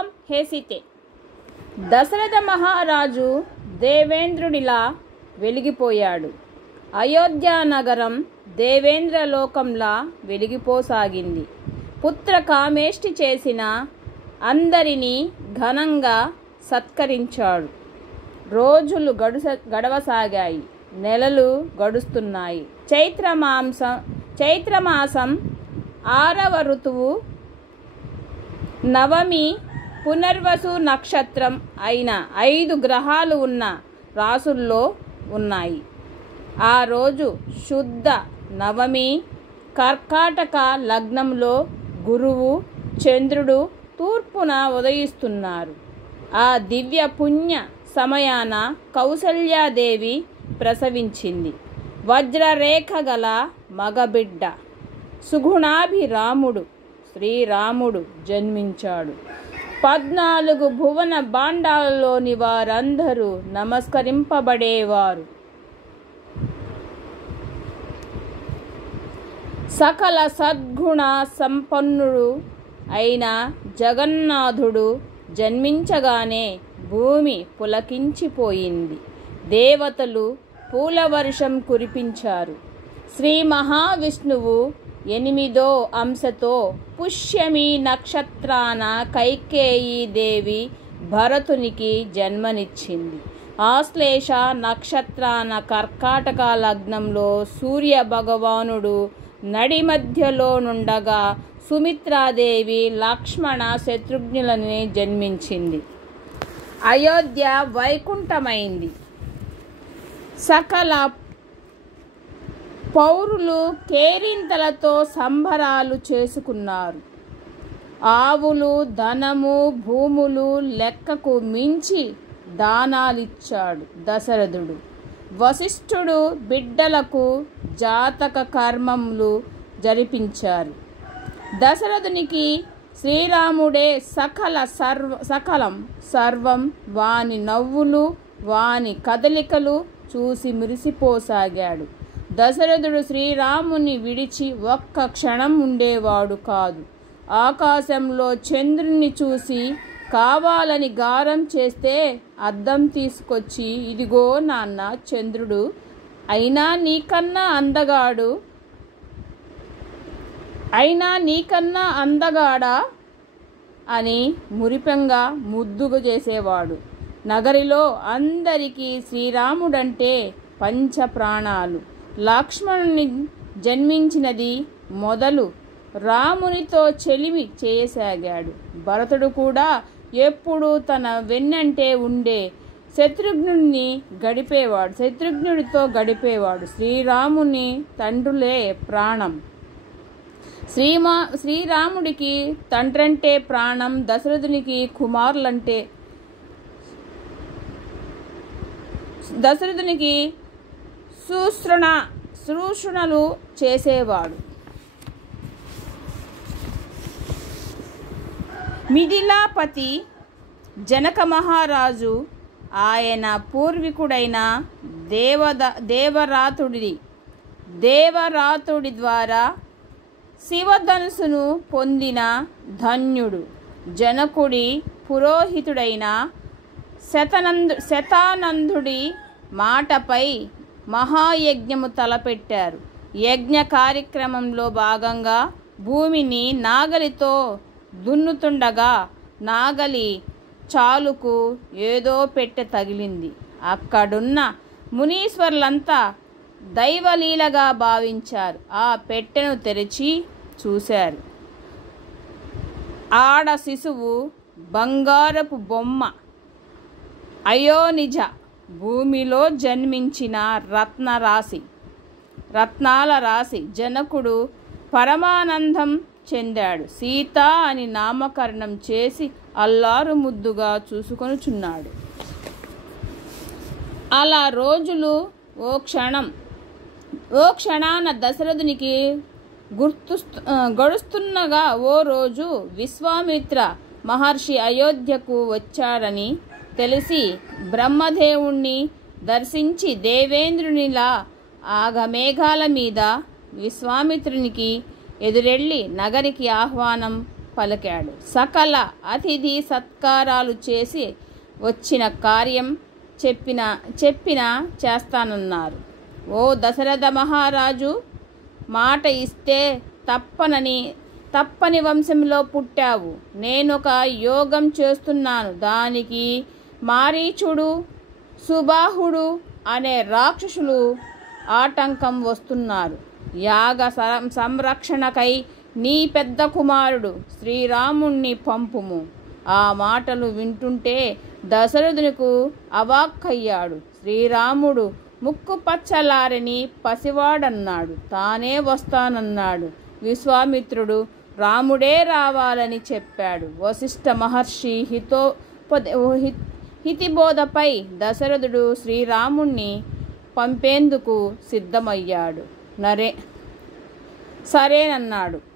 త్వాం హేసితే. దశరథ మహారాజు దేవేంద్రుడిలా వెలిగిపోయాడు. అయోధ్య నగరం దేవేంద్రలోకంలా వెలిగిపోసాగింది. పుత్ర కామేష్టి చేసిన అందరినీ ఘనంగా సత్కరించాడు. రోజులు గడవసాగాయి, నెలలు గడుస్తున్నాయి. చైత్రమాసం 6వ ఋతువు నవమి పునర్వసు నక్షత్రం అయిన 5 గ్రహాలు ఉన్న రాసుల్లో ఉన్నాయి. ఆ రోజు శుద్ధ నవమి. కర్కాటక లగ్నంలో గురువు చంద్రుడు తూర్పున ఉదయిస్తున్నారు. ఆ దివ్య పుణ్య సమయాన కౌసల్యాదేవి ప్రసవించింది. వజ్రరేఖ గల మగబిడ్డ సుగుణాభిరాముడు శ్రీరాముడు జన్మించాడు. 14 భువన భాండాలలోని వారందరూ నమస్కరింపబడేవారు. సకల సద్గుణ సంపన్నుడు అయిన జగన్నాథుడు జన్మించగానే భూమి పులకించిపోయింది. దేవతలు పూలవర్షం కురిపించారు. శ్రీ మహావిష్ణువు 8వ అంశతో పుష్యమి నక్షత్రాన కైకేయీ దేవి భరతునికి జన్మనిచ్చింది. ఆశ్లేష నక్షత్రాన కర్కాటక లగ్నంలో సూర్య భగవానుడు నడి మధ్యలో నుండగా సుమిత్రాదేవి లక్ష్మణ శత్రుఘ్నులని జన్మించింది. అయోధ్య వైకుంఠమైంది. సకల పౌరులు కేరింతలతో సంబరాలు చేసుకున్నారు. ఆవులు, ధనము, భూములు లెక్కకు మించి దానాలిచ్చాడు దశరథుడు. వశిష్ఠుడు బిడ్డలకు జాతక కర్మములు జరిపించారు. దశరథునికి శ్రీరాముడే సకలం సర్వం. వాని నవ్వులు, వాని కదలికలు చూసి మురిసిపోసాగాడు. దశరథుడు శ్రీరాముని విడిచి ఒక్క క్షణం ఉండేవాడు కాదు. ఆకాశంలో చంద్రుని చూసి కావాలని గారం చేస్తే అద్దం తీసుకొచ్చి, ఇదిగో నాన్న చంద్రుడు, అయినా నీకన్నా అందగాడా అని మురిపెంగా ముద్దుగా చేసేవాడు. నగరిలో అందరికీ శ్రీరాముడంటే పంచ ప్రాణాలు. లక్ష్మణుని జన్మించినది మొదలు రామునితో చెలిమి చేయసాగాడు. భరతుడు కూడా ఎప్పుడూ తన వెన్నంటే ఉండే శత్రుఘ్నుడితో గడిపేవాడు. శ్రీరాముని తండ్రులే ప్రాణం. శ్రీరాముడికి తండ్రంటే ప్రాణం. దశరథునికి కుమారులంటే శుశ్రూషణలు చేసేవాడు. మిథిలాపతి జనక మహారాజు ఆయన పూర్వీకుడైన దేవరాతుడి ద్వారా శివధనుసును పొందిన ధన్యుడు. జనకుడి పురోహితుడైన శతానందుడి మాటపై మహాయజ్ఞము తలపెట్టారు. యజ్ఞ కార్యక్రమంలో భాగంగా భూమిని నాగలితో దున్నుతుండగా నాగలి చాలుకు ఏదో పెట్టె తగిలింది. అక్కడున్న మునీశ్వర్లంతా దైవలీలగా భావించారు. ఆ పెట్టెను తెరిచి చూశారు. ఆడ శిశువు బంగారపు బొమ్మ, అయోనిజ భూమిలో జన్మించిన రత్నాల రాశి. జనకుడు పరమానందం చెందాడు. సీత అని నామకరణం చేసి అల్లారు ముద్దుగా చూసుకొనుచున్నాడు. అలా రోజులు ఓ క్షణాన దశరథునికి గడుస్తున్నగా ఓ రోజు విశ్వామిత్ర మహర్షి అయోధ్యకు వచ్చాడని తెలిసి బ్రహ్మదేవుణ్ణి దర్శించి దేవేంద్రునిలా ఆగమేఘాల మీద విశ్వామిత్రునికి ఎదురెళ్ళి నగరికి ఆహ్వానం పలికాడు. సకల అతిథి సత్కారాలు చేసి వచ్చిన కార్యం చెప్పిన చేస్తానన్నారు. ఓ దశరథ మహారాజు, మాట ఇస్తే తప్పని వంశంలో పుట్టావు. నేనొక యోగం చేస్తున్నాను. దానికి మారీచుడు, సుబాహుడు అనే రాక్షసులు ఆటంకం వస్తున్నారు. యాగ సంరక్షణకై నీ పెద్ద కుమారుడు శ్రీరాముణ్ణి పంపుము. ఆ మాటలు వింటుంటే దశరథునికి అవాక్కయ్యాడు. శ్రీరాముడు ముక్కు పచ్చలారని పసివాడన్నాడు. తానే వస్తానన్నాడు. విశ్వామిత్రుడు రాముడే రావాలని చెప్పాడు. వశిష్ఠ మహర్షి హితిబోధపై దశరథుడు శ్రీరాముణ్ణి పంపేందుకు సిద్ధమయ్యాడు. సరేనన్నాడు.